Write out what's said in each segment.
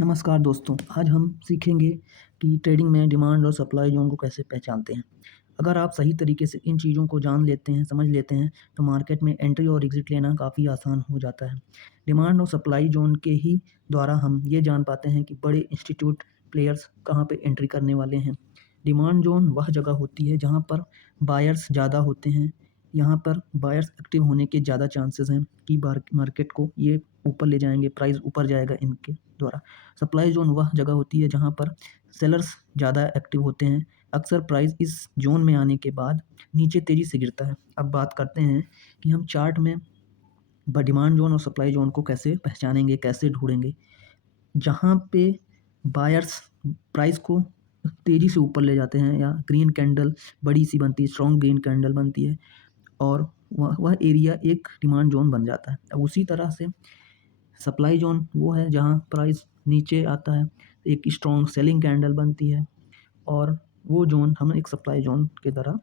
नमस्कार दोस्तों, आज हम सीखेंगे कि ट्रेडिंग में डिमांड और सप्लाई ज़ोन को कैसे पहचानते हैं। अगर आप सही तरीके से इन चीज़ों को जान लेते हैं, समझ लेते हैं, तो मार्केट में एंट्री और एग्ज़िट लेना काफ़ी आसान हो जाता है। डिमांड और सप्लाई ज़ोन के ही द्वारा हम ये जान पाते हैं कि बड़े इंस्टीट्यूट प्लेयर्स कहाँ पे एंट्री करने वाले हैं। डिमांड ज़ोन वह जगह होती है जहाँ पर बायर्स ज़्यादा होते हैं। यहाँ पर बायर्स एक्टिव होने के ज़्यादा चांसेस हैं कि मार्केट को ये ऊपर ले जाएँगे, प्राइस ऊपर जाएगा इनके द्वारा। सप्लाई ज़ोन वह जगह होती है जहाँ पर सेलर्स ज़्यादा एक्टिव होते हैं। अक्सर प्राइस इस ज़ोन में आने के बाद नीचे तेज़ी से गिरता है। अब बात करते हैं कि हम चार्ट में डिमांड ज़ोन और सप्लाई ज़ोन को कैसे पहचानेंगे, कैसे ढूँढेंगे। जहाँ पे बायर्स प्राइस को तेज़ी से ऊपर ले जाते हैं या ग्रीन कैंडल बड़ी-सी बनती है, स्ट्रॉन्ग ग्रीन कैंडल बनती है और वह एरिया एक डिमांड ज़ोन बन जाता है। अब उसी तरह से सप्लाई ज़ोन वो है जहाँ प्राइस नीचे आता है, एक स्ट्रॉन्ग सेलिंग कैंडल बनती है और वो ज़ोन हम एक सप्लाई ज़ोन की तरह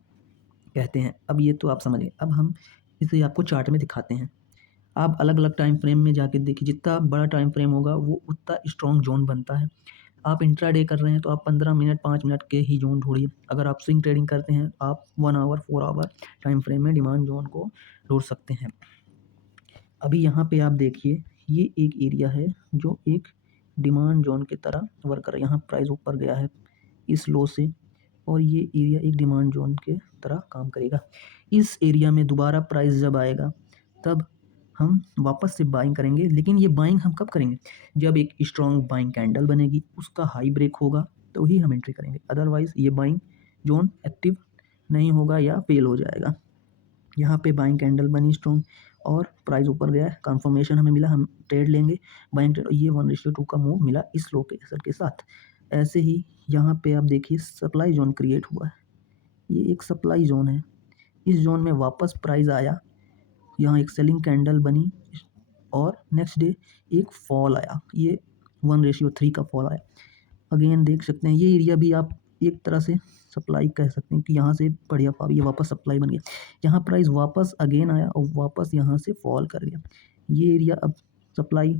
कहते हैं। अब ये तो आप समझ गए। अब हम इसे आपको चार्ट में दिखाते हैं। आप अलग-अलग टाइम फ्रेम में जाके देखिए, जितना बड़ा टाइम फ्रेम होगा वो उतना स्ट्रॉन्ग ज़ोन बनता है। आप इंट्राडे कर रहे हैं तो आप 15 मिनट, 5 मिनट के ही ज़ोन ढूँढिए। अगर आप स्विंग ट्रेडिंग करते हैं, आप 1 आवर, 4 आवर टाइम फ्रेम में डिमांड ज़ोन को ढूँढ सकते हैं। अभी यहाँ पे आप देखिए, ये एक एरिया है जो एक डिमांड ज़ोन की तरह वर्क कर रहा है। यहाँ प्राइस ऊपर गया है इस लो से और ये एरिया एक डिमांड ज़ोन के तरह काम करेगा। इस एरिया में दोबारा प्राइस जब आएगा, तब हम वापस से बाइंग करेंगे, लेकिन ये बाइंग हम कब करेंगे? जब एक स्ट्रॉन्ग बाइंग कैंडल बनेगी, उसका हाई ब्रेक होगा, तो ही हम एंट्री करेंगे। अदरवाइज़ ये बाइंग ज़ोन एक्टिव नहीं होगा या फेल हो जाएगा। यहाँ पे बाइंग कैंडल बनी स्ट्रॉन्ग और प्राइस ऊपर गया है, कंफर्मेशन हमें मिला, हम ट्रेड लेंगे। बाइंग ट्रेड, ये 1:2 का मूव मिला इस लो के असर के साथ। ऐसे ही यहाँ पे आप देखिए सप्लाई ज़ोन क्रिएट हुआ है। ये एक सप्लाई ज़ोन है। इस ज़ोन में वापस प्राइस आया, यहाँ एक सेलिंग कैंडल बनी और नेक्स्ट डे एक फॉल आया। ये 1:3 का फॉल आया। अगेन देख सकते हैं ये एरिया भी आप एक तरह से सप्लाई कह सकते हैं कि यहाँ से बढ़िया ये वापस सप्लाई बन गया। यहाँ प्राइस वापस अगेन आया और वापस यहाँ से फॉल कर गया। ये एरिया अब सप्लाई,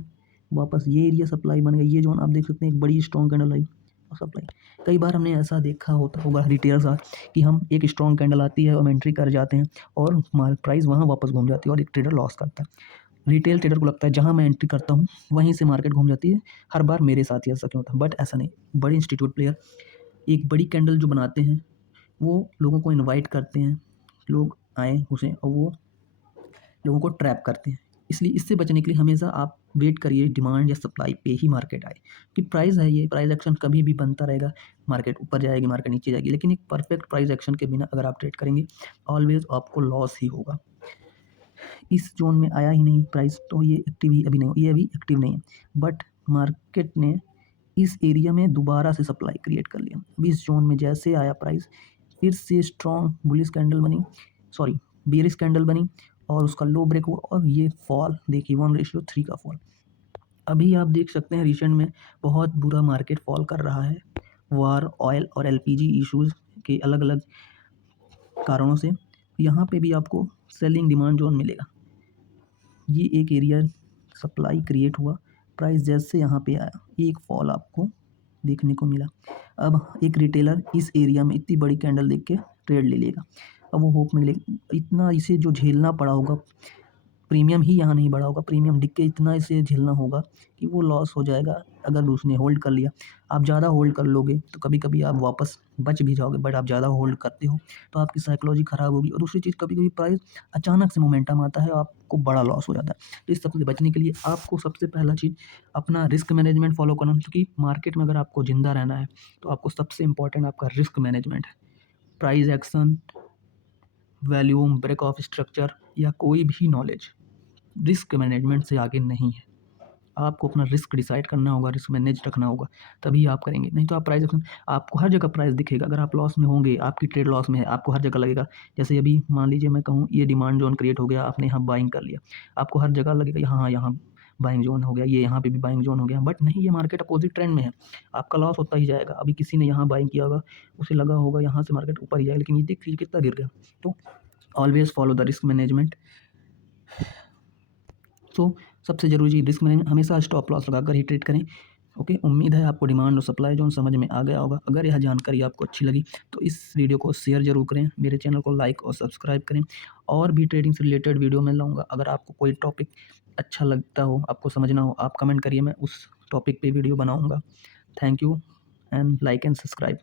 वापस ये एरिया सप्लाई बन गया। ये ज़ोन आप देख सकते हैं एक बड़ी स्ट्रॉन्ग कैंडल आई और सप्लाई। कई बार हमने ऐसा देखा होता होगा रिटेलर साथ कि हम एक स्ट्रॉन्ग कैंडल आती है, हम एंट्री कर जाते हैं और प्राइस वहाँ वापस घूम जाती है और एक ट्रेडर लॉस करता है। रिटेल ट्रेडर को लगता है जहाँ मैं एंट्री करता हूँ वहीं से मार्केट घूम जाती है, हर बार मेरे साथ ही ऐसा क्यों होता है? बट ऐसा नहीं। बड़े इंस्टीट्यूट प्लेयर एक बड़ी कैंडल जो बनाते हैं, वो लोगों को इनवाइट करते हैं, लोग आएँ, घुसें और वो लोगों को ट्रैप करते हैं। इसलिए इससे बचने के लिए हमेशा आप वेट करिए डिमांड या सप्लाई पे ही मार्केट आए। क्योंकि प्राइस है, ये प्राइस एक्शन कभी भी बनता रहेगा, मार्केट ऊपर जाएगी, मार्केट नीचे जाएगी, लेकिन एक परफेक्ट प्राइस एक्शन के बिना अगर आप ट्रेड करेंगे, ऑलवेज़ आपको लॉस ही होगा। इस ज़ोन में आया ही नहीं प्राइस, तो ये एक्टिव ही अभी नहीं, ये अभी एक्टिव नहीं है। बट मार्केट ने इस एरिया में दोबारा से सप्लाई क्रिएट कर लिया। अभी इस ज़ोन में जैसे आया प्राइस, फिर से स्ट्रॉन्ग बुलिश कैंडल बनी, सॉरी बेयरिश कैंडल बनी और उसका लो ब्रेक हुआ और ये फॉल देखिए 1:3 का फॉल। अभी आप देख सकते हैं रिसेंट में बहुत बुरा मार्केट फॉल कर रहा है, वार, ऑयल और एलपीजी इश्यूज़ के अलग-अलग कारणों से। यहाँ पे भी आपको सेलिंग डिमांड ज़ोन मिलेगा। ये एक एरिया सप्लाई क्रिएट हुआ, प्राइस जैसे यहाँ पे आया, एक फॉल आपको देखने को मिला। अब एक रिटेलर इस एरिया में इतनी बड़ी कैंडल देख के ट्रेड ले लेगा। अब वो होप में ले, इतना इसे जो झेलना पड़ा होगा, प्रीमियम ही यहाँ नहीं बढ़ा होगा, प्रीमियम दिख के इतना इसे झेलना होगा कि वो लॉस हो जाएगा अगर उसने होल्ड कर लिया। आप ज़्यादा होल्ड कर लोगे तो कभी-कभी आप वापस बच भी जाओगे, बट आप ज़्यादा होल्ड करते हो तो आपकी साइकोलॉजी ख़राब होगी और दूसरी चीज़ कभी-कभी प्राइस अचानक से मोमेंटम आता है, आपको बड़ा लॉस हो जाता है। तो इस सब से बचने के लिए आपको सबसे पहला चीज़ अपना रिस्क मैनेजमेंट फ़ॉलो करना, क्योंकि मार्केट में अगर आपको ज़िंदा रहना है तो आपको सबसे इम्पोर्टेंट आपका रिस्क मैनेजमेंट है। Price action, volume, break of structure या कोई भी नॉलेज रिस्क मैनेजमेंट से आगे नहीं है। आपको अपना रिस्क डिसाइड करना होगा, रिस्क मैनेज रखना होगा, तभी आप करेंगे। नहीं तो आप प्राइस एक्शन, आपको हर जगह प्राइस दिखेगा। अगर आप लॉस में होंगे, आपकी ट्रेड लॉस में है, आपको हर जगह लगेगा। जैसे अभी मान लीजिए मैं कहूँ ये डिमांड ज़ोन क्रिएट हो गया, आपने यहाँ बाइंग कर लिया, आपको हर जगह लगेगा यहाँ हाँ, यहाँ बाइंग ज़ोन हो गया, ये यहाँ पे भी बाइंग ज़ोन हो गया। बट नहीं, ये मार्केट अपोजिट ट्रेंड में है, आपका लॉस होता ही जाएगा। अभी किसी ने यहाँ बाइंग किया होगा, उसे लगा होगा यहाँ से मार्केट ऊपर ही जाएगा, लेकिन ये देख लीजिए कितना गिर गया। तो always follow the risk management. तो सबसे ज़रूरी चीज़ रिस्क मैनेजमेंट, हमेशा स्टॉप लॉस लगाकर ही ट्रेड करें। ओके, उम्मीद है आपको डिमांड और सप्लाई ज़ोन समझ में आ गया होगा। अगर यह जानकारी आपको अच्छी लगी तो इस वीडियो को शेयर ज़रूर करें, मेरे चैनल को लाइक और सब्सक्राइब करें। और भी ट्रेडिंग से रिलेटेड वीडियो मैं लाऊँगा। अगर आपको कोई टॉपिक अच्छा लगता हो, आपको समझना हो, आप कमेंट करिए, मैं उस टॉपिक पे वीडियो बनाऊँगा। Thank you and like and subscribe.